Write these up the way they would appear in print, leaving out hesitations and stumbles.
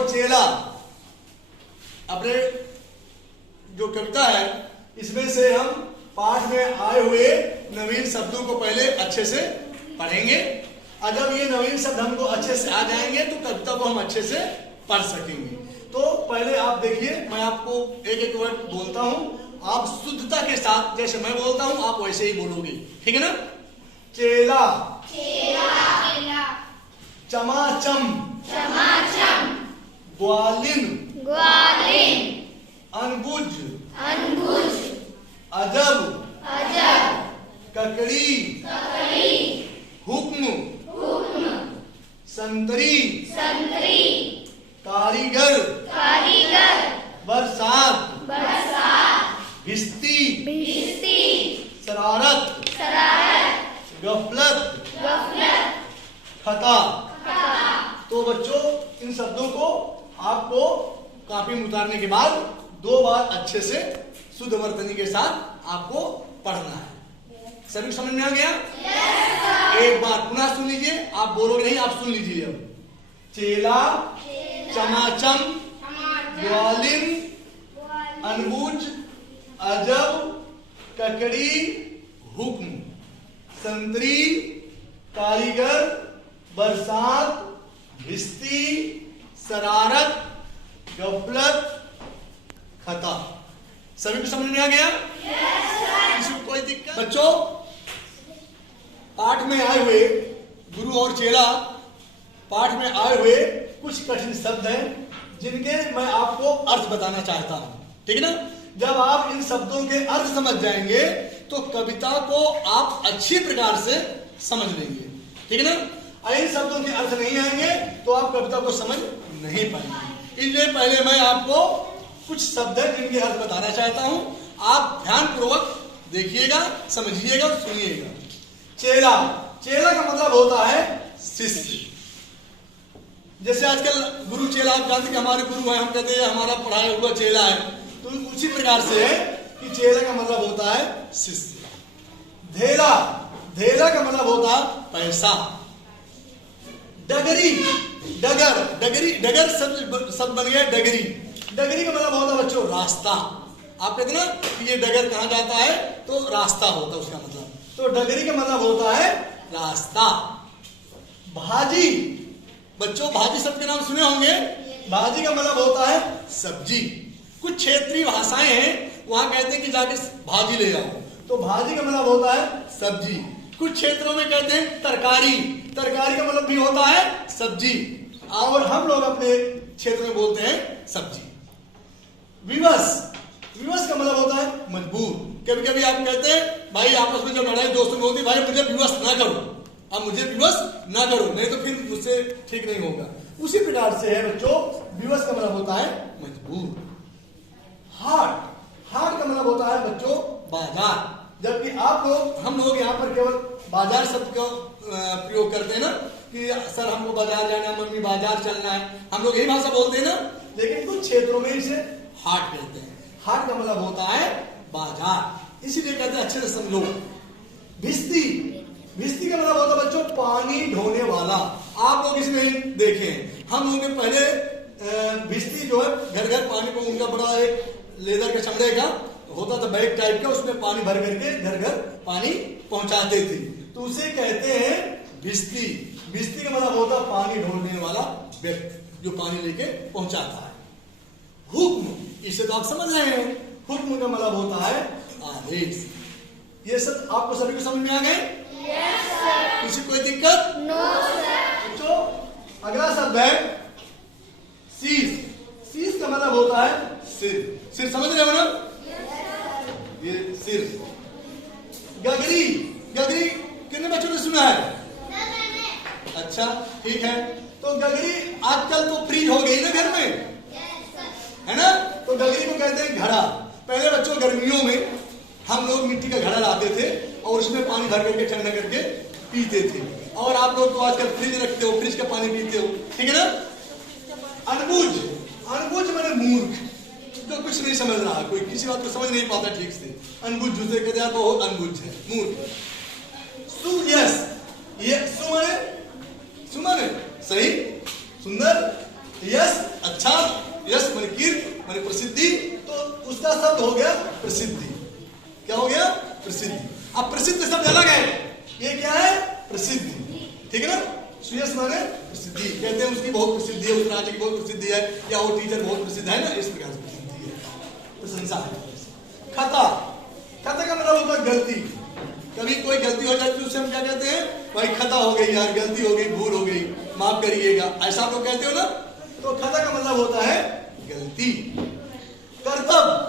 और चेला, अपने जो कविता है इसमें से हम पाठ में आए हुए नवीन शब्दों को पहले अच्छे से पढ़ेंगे, और जब ये नवीन शब्द हमको अच्छे से आ जाएंगे तो कविता को हम अच्छे से पढ़ सकेंगे। तो पहले आप देखिए, मैं आपको एक एक वर्ड बोलता हूं, आप शुद्धता के साथ जैसे मैं बोलता हूं आप वैसे ही बोलोगे, ठीक है ना। चेला, चेला, चमाचम, चमाचम, ग्वालिन, ग्वालिन, अनबुझ, अनबुझ, अजब, अजब, ककड़ी, ककड़ी, हुक्म, हुक्म, संतरी, संतरी, कारीगर, कारीगर, बरसात, बरसात, भिस्ती, भिस्ती, शरारत, शरारत, गफलत, गफलत, खता। खता। तो बच्चों इन शब्दों को आपको कॉपी में उतारने के बाद 2 बार अच्छे से शुद्ध वर्तनी के साथ आपको पढ़ना है। सभी समझ में आ गया? एक बार पुनः सुन लीजिए, आप बोलोगे नहीं, आप सुन लीजिए। अब चेला, चमाचम, ग्वालिन, अनबुझ, अजब, ककड़ी, हुक्म, संतरी, कारीगर, बरसात, भिस्ती, शरारत, गफलत, खता। सभी को समझ में आ गया? किसी को कोई दिक्कत? बच्चों पाठ में आए हुए गुरु और चेला पाठ में आए हुए कुछ कठिन शब्द हैं जिनके मैं आपको अर्थ बताना चाहता हूं, ठीक है ना। जब आप इन शब्दों के अर्थ समझ जाएंगे तो कविता को आप अच्छी प्रकार से समझ लेंगे, ठीक है ना। इन शब्दों के अर्थ नहीं आएंगे तो आप कविता को समझ नहीं पाएंगे। इसलिए पहले मैं आपको कुछ शब्द है जिनके अर्थ बताना चाहता हूं, आप ध्यान पूर्वक देखिएगा, समझिएगा और सुनिएगा। चेला, चेला का मतलब होता है शिष्य। जैसे आजकल गुरु चेला, आप जानते हैं कि हमारे गुरु हैं, हम कहते हैं हमारा पढ़ाया हुआ चेला है, तो उसी प्रकार से है कि चेला का मतलब होता है शिष्य। धेला, धेला का मतलब होता है पैसा। डगरी, डगर, डगरी, डगर शब्द बन गया डगरी। डगरी का मतलब होता है बच्चों रास्ता। आप कहते ना कि ये डगर कहां जाता है, तो रास्ता होता है उसका मतलब। तो डगरी का मतलब होता है रास्ता। भाजी, बच्चों भाजी शब्द के नाम सुने होंगे। भाजी का मतलब होता है सब्जी। कुछ क्षेत्रीय भाषाएं हैं वहां कहते हैं कि जाके भाजी ले आओ, तो भाजी का मतलब होता है सब्जी। कुछ क्षेत्रों में कहते हैं तरकारी, तरकारी का मतलब भी होता है सब्जी, और हम लोग अपने क्षेत्र में बोलते हैं सब्जी। विवश, विवश का मतलब होता है मजबूर। कभी कभी आप कहते हैं भाई आपस में जब लड़ाई दोस्तों में होती है, भाई मुझे विवश ना करो, अब मुझे विवश ना करो, नहीं तो फिर मुझसे ठीक नहीं होगा। उसी प्रकार से है बच्चों, विवश का मतलब होता है मजबूर। हाट, हाट का मतलब होता है बच्चों बाजार। जबकि आप लोग, हम लोग यहाँ पर केवल बाजार शब्द का प्रयोग करते हैं ना, कि सर हमको बाजार जाना है, मम्मी बाजार चलना है, हम लोग यही भाषा बोलते हैं ना। लेकिन कुछ क्षेत्रों में इसे हाट कहते हैं। हाट का मतलब होता है बाजार, इसीलिए कहते हैं अच्छे से समझो। भिस्ती, भिस्ती का मतलब होता है बच्चों पानी ढोने वाला। आप लोग इसमें देखें, हम लोग पहले भिस्ती जो है घर घर पानी को, उनका बड़ा एक लेदर के चमड़े का होता था बैग टाइप का, उसमें पानी भर करके घर घर पानी पहुंचाते थे, तो उसे कहते हैं भिस्ती। भिस्ती का मतलब होता है पानी ढोने वाला व्यक्ति जो पानी लेके पहुंचाता है। हुक्म, इसे तो आप समझ रहे हैं, हुक्म का मतलब होता है आदेश। ये सब आपको सभी को समझ में आ गए? Yes sir. किसी कोई दिक्कत? No sir. तो अगला शब्द है शीश। शीश का मतलब होता है सिर। सिर समझ रहे हो ना? ये सिर। गगरी, गगरी कितने बच्चों ने सुना है? अच्छा ठीक है। तो गगरी आजकल तो फ्रीज हो गई ना घर में, है ना, तो गगरी को कहते हैं घड़ा। पहले बच्चों गर्मियों में हम लोग मिट्टी का घड़ा लाते थे और उसमें पानी भर करके ठंडा करके पीते थे, और आप लोग तो आजकल फ्रिज रखते हो, फ्रिज का पानी पीते हो, ठीक है ना। अनबुझ, अनबुझ माने मूर्ख, जो कुछ नहीं समझ रहा, कोई किसी बात को समझ नहीं पाता ठीक से, अनबुझ दूसरे कहते हैं बहुत अनबुझ है, मूर्ख। सुयश, ये सु माने सही, सुंदर, यश अच्छा। प्रसिद्धि। क्या हो गया? प्रसिद्धि। अब प्रसिद्ध शब्द अलग है, ये क्या है? प्रसिद्धि। ठीक है ना? सुयश माने प्रसिद्धि, कहते हैं उसकी बहुत प्रसिद्धि है, उस राज्य की बहुत प्रसिद्धि है, या वो टीचर बहुत प्रसिद्ध है ना, इस प्रकार से प्रसिद्धि है, प्रशंसा है। खता, खता का मतलब होता है गलती। कभी कोई गलती हो जाती है उससे हम क्या कहते हैं? भाई खता हो गई यार, गलती हो गई, भूल हो गई, माफ करिएगा, ऐसा आप लोग कहते हो ना। तो खता का मतलब होता है गलती। कर्तव्य,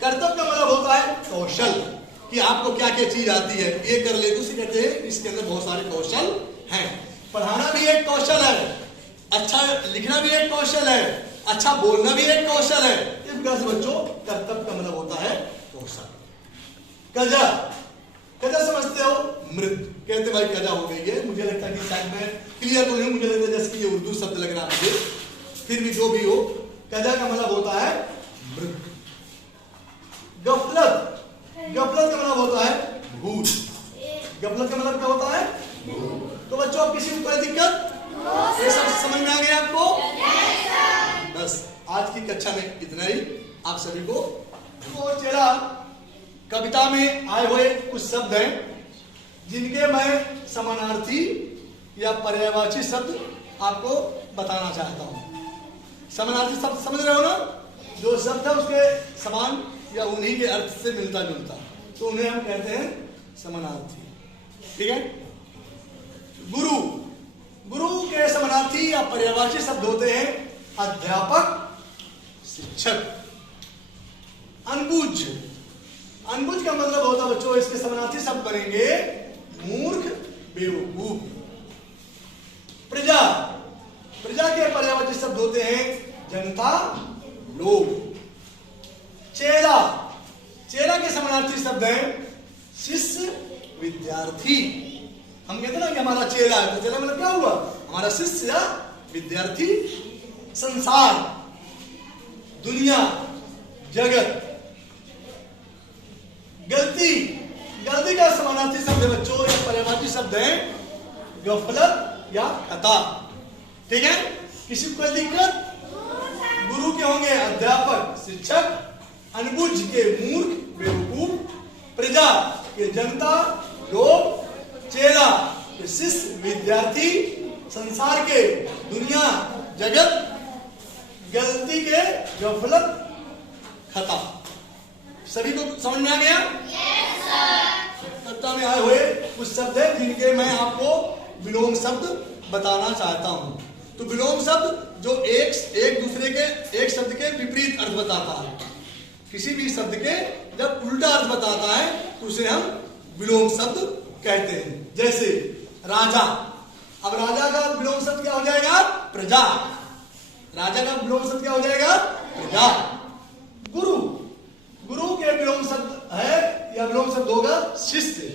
कर्तव्य का मतलब होता है कौशल, कि आपको क्या क्या चीज आती है, ये कर ले, तो उसे कहते हैं इसके अंदर बहुत सारे कौशल हैं। पढ़ाना भी एक कौशल है, अच्छा लिखना भी एक कौशल है, अच्छा बोलना भी एक कौशल है। इस प्रकार से बच्चों कर्तव्य का मतलब होता है कौशल। कजा, कजा समझते हो? मृत, कहते भाई कजा हो गई है। मुझे लगता है कि शायद मैं क्लियर तो नहीं, मुझे लगता है जैसे कि ये उर्दू शब्द लग रहा है मुझे, फिर भी जो भी हो, कजा का मतलब होता है मृत। गफलत, गफलत का मतलब होता है भूल। गफलत का मतलब क्या होता है? तो बच्चों अब किसी को कोई दिक्कत? ये सब समझ में आ गया आपको? बस आज की कक्षा में इतना ही। आप सभी को चेला कविता में आए हुए कुछ शब्द हैं जिनके मैं समानार्थी या पर्यायवाची शब्द आपको बताना चाहता हूं। समानार्थी शब्द समझ रहे हो ना? जो शब्द है उसके समान या उन्हीं के अर्थ से मिलता जुलता, तो उन्हें हम कहते हैं समानार्थी। ठीक है? गुरु, गुरु के समानार्थी या पर्यायवाची शब्द होते हैं अध्यापक, शिक्षक। अनबुझ, अनबुझ का मतलब होता है बच्चों, इसके समानार्थी शब्द बनेंगे मूर्ख, बेवकूफ। प्रजा, प्रजा के पर्यायवाची शब्द होते हैं जनता, लोग। चेला, चेला के समानार्थी शब्द हैं शिष्य, विद्यार्थी। हम कहते हैं ना कि हमारा चेला है, तो चेला मतलब क्या हुआ? हमारा शिष्य या विद्यार्थी। संसार, दुनिया, जगत। गलती, गलती का समानार्थी शब्द है बच्चों या पर्यायवाची शब्द है गफलत या खता। ठीक है? किसी को कोई दिक्कत? गुरु के होंगे अध्यापक, शिक्षक। अनबुझ के मूर्ख, बेवकूफ। प्रजा के जनता, लोग। चेला के शिष्य, विद्यार्थी। संसार के दुनिया, जगत। गलती के गफलत, खता। सभी को समझ में आ गया? कविता में आए हुए कुछ शब्द है जिनके मैं आपको विलोम शब्द बताना चाहता हूं। तो विलोम शब्द जो एक दूसरे के, एक शब्द के विपरीत अर्थ बताता है। किसी भी शब्द के जब उल्टा अर्थ बताता है तो उसे हम विलोम शब्द कहते हैं। जैसे राजा, अब राजा का विलोम शब्द क्या हो जाएगा? प्रजा। राजा का विलोम शब्द क्या हो जाएगा? प्रजा। गुरु, गुरु के विलोम शब्द है या विलोम शब्द होगा शिष्य।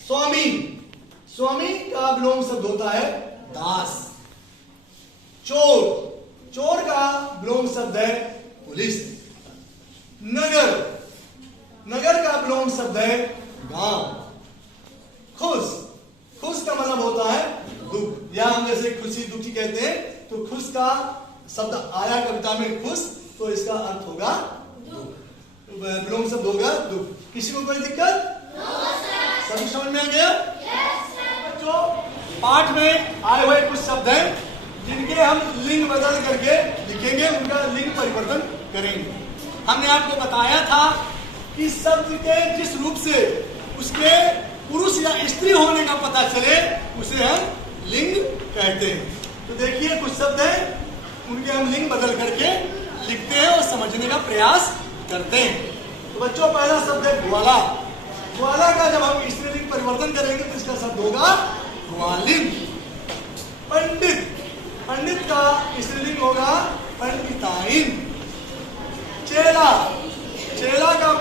स्वामी, स्वामी का विलोम शब्द होता है दास। चोर, चोर का विलोम शब्द है पुलिस। नगर, नगर का विलोम शब्द है गांव। खुश, खुश का मतलब होता है दुख, या हम जैसे खुशी दुखी कहते हैं, तो खुश का शब्द आया कविता में खुश, तो इसका अर्थ होगा दुख, विलोम शब्द होगा दुख। किसी को कोई दिक्कत? सभी समझ में आ गया? बच्चों पाठ में आए हुए कुछ शब्द हैं जिनके हम लिंग बदल करके लिखेंगे, उनका लिंग परिवर्तन करेंगे। हमने आपको बताया था कि शब्द के जिस रूप से उसके पुरुष या स्त्री होने का पता चले उसे हम लिंग कहते हैं। तो देखिए कुछ शब्द हैं, उनके हम लिंग बदल करके लिखते हैं और समझने का प्रयास करते हैं। तो बच्चों पहला शब्द है ग्वाला। ग्वाला का जब हम स्त्रीलिंग परिवर्तन करेंगे तो इसका शब्द होगा ग्वालिन। पंडित, पंडित का स्त्रीलिंग होगा पंडिताइन। चेला, चेला का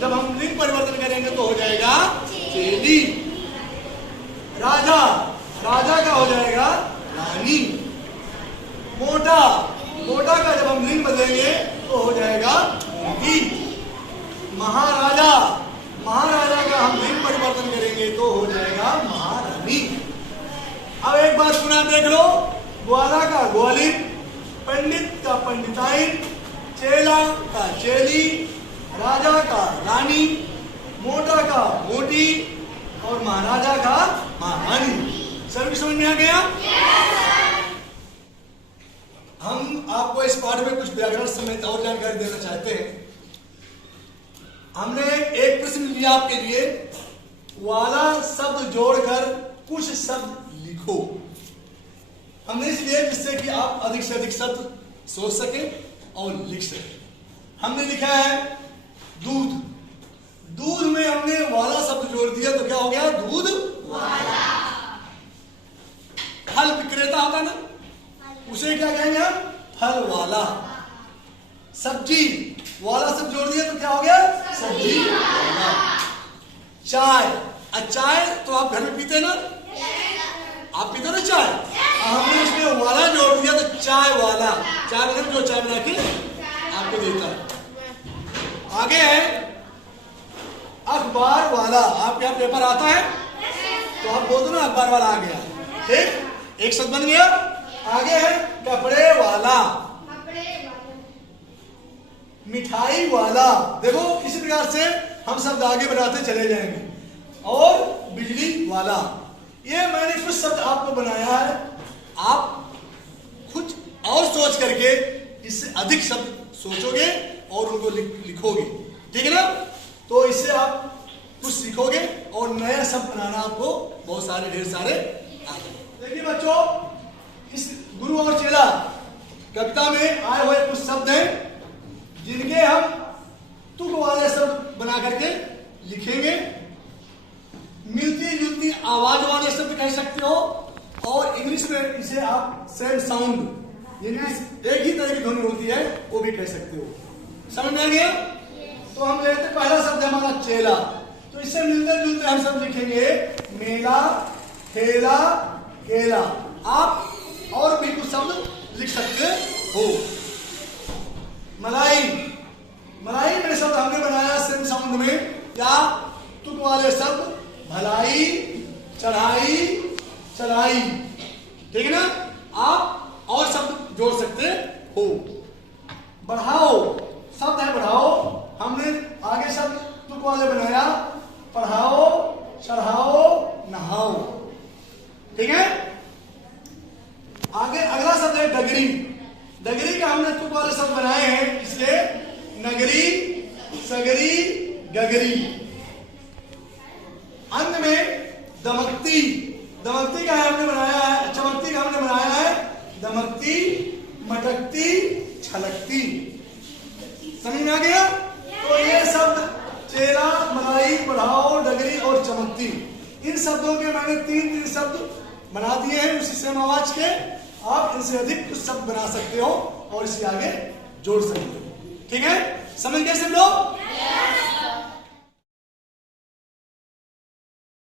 जब हम लिंग परिवर्तन करेंगे तो हो जाएगा चेली। राजा, राजा का हो जाएगा रानी। मोटा, मोटा का जब हम लिंग बदलेंगे तो हो जाएगा मोटी। महाराजा, महाराजा का हम लिंग परिवर्तन करेंगे तो हो जाएगा महारानी। अब एक बात सुना देख लो, ग्वाला का ग्वालिन, पंडित का पंडिताइन, चेला का चेली, राजा का रानी, मोटा का मोटी और महाराजा का महारानी। सभी समझ में आ गया? हम आपको इस पाठ में कुछ व्याकरण समेत और जानकारी देना चाहते हैं। हमने एक प्रश्न लिया आपके लिए, वाला शब्द जोड़कर कुछ शब्द लिखो। हमने इसलिए जिससे कि आप अधिक से अधिक शब्द सोच सके और लिख सके। हमने लिखा है दूध। दूध में हमने वाला शब्द जोड़ दिया तो क्या हो गया? दूध वाला। फल विक्रेता होता ना, उसे क्या कहेंगे हम? फल वाला। सब्जी वाला शब्द जोड़ दिया तो क्या हो गया? सब्जी वाला। चाय, चाय तो आप घर में पीते ना, आप पीते ना चाय, हमने उसमें वाला जोड़ दिया तो चाय वाला। चाय मतलब जो चाय बना के आपको देता है। आगे है अखबार वाला। आपके यहाँ पेपर आता है तो आप बोल दो ना अखबार वाला आ गया। ठीक, एक शब्द बन गया। आगे है कपड़े वाला, मिठाई वाला। देखो इसी प्रकार से हम शब्द आगे बढ़ाते चले जाएंगे। और बिजली वाला। ये मैंने कुछ शब्द आपको बनाया है, आप कुछ और सोच करके इससे अधिक शब्द सोचोगे और उनको लिखोगे। ठीक है ना? तो इससे आप कुछ सीखोगे और नया शब्द बनाना आपको बहुत सारे ढेर सारे आ जाएंगे। देखिए बच्चों, इस गुरु और चेला कविता में आए हुए कुछ शब्द हैं जिनके हम तुक वाले शब्द बना करके लिखेंगे। मिलती जुलती आवाज वाले शब्द कह सकते हो और इंग्लिश में इसे आप सेम साउंड, यानी एक ही तरह की ध्वनि होती है, वो भी कह सकते हो। समझ में आ गया? तो हम लेते पहला शब्द है हमारा चेला। तो इससे मिलते जुलते हम सब लिखेंगे मेला, ठेला, केला। आप और भी कुछ शब्द लिख सकते हो। मलाई, मलाई में शब्द हमने बनाया सेम साउंड में, या तुक वाले शब्द भलाई, चढ़ाई, चलाई। ठीक है ना? आप और शब्द जोड़ सकते हो। बढ़ाओ शब्द है बढ़ाओ, हमने आगे शब्द तुक वाले बनाया, पढ़ाओ, चढ़ाओ, नहाओ। ठीक है? आगे अगला शब्द है डगरी। डगरी का हमने तुक वाले शब्द बनाए हैं, इसलिए नगरी, सगरी, गगरी। अंत में दमकती। दमकती का हमने बनाया है, चमकती का हमने बनाया है दमकती, मटकती, छलकती। समझ में आ गया? तो ये शब्द चेला, मलाई, बढ़ाओ, डगरी और चमकती, इन शब्दों के मैंने तीन शब्द बना दिए हैं उसी सेम आवाज के। आप इनसे अधिक कुछ शब्द बना सकते हो और इसे आगे जोड़ सकते हो। ठीक है? समझ गए सब लोग?